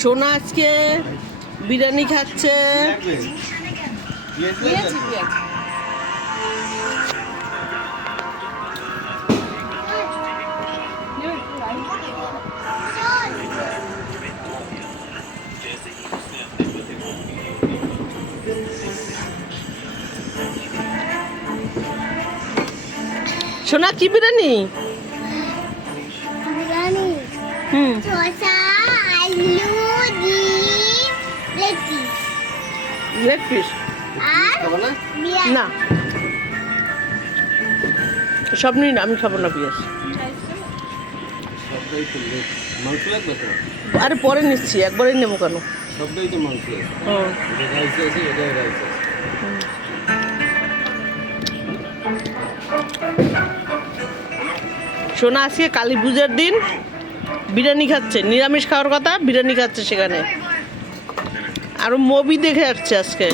সোনা আজকে বিরিয়ানি খাচ্ছে। সোনা কি বিরিয়ানি? বিরিয়ানি শসা আলু ডিম লেগ পিস লেগ পিস আর না, সব নিই না, আমি খাবো না পেঁয়াজ। মাংস লাগবে তো? আরে পরে নিচ্ছি, একবারই নেবো কেন? সবটাই তো মাংস আছে। হুম। এটা রাইস আছে, এটা রাইস আছে। সোনা আজকে কালী পূজার দিন বিরিয়ানি খাচ্ছে, নিরামিষ খাওয়ার কথা, বিরিয়ানি খাচ্ছে সেখানে। আরো মুভি দেখে যাচ্ছে আজকে।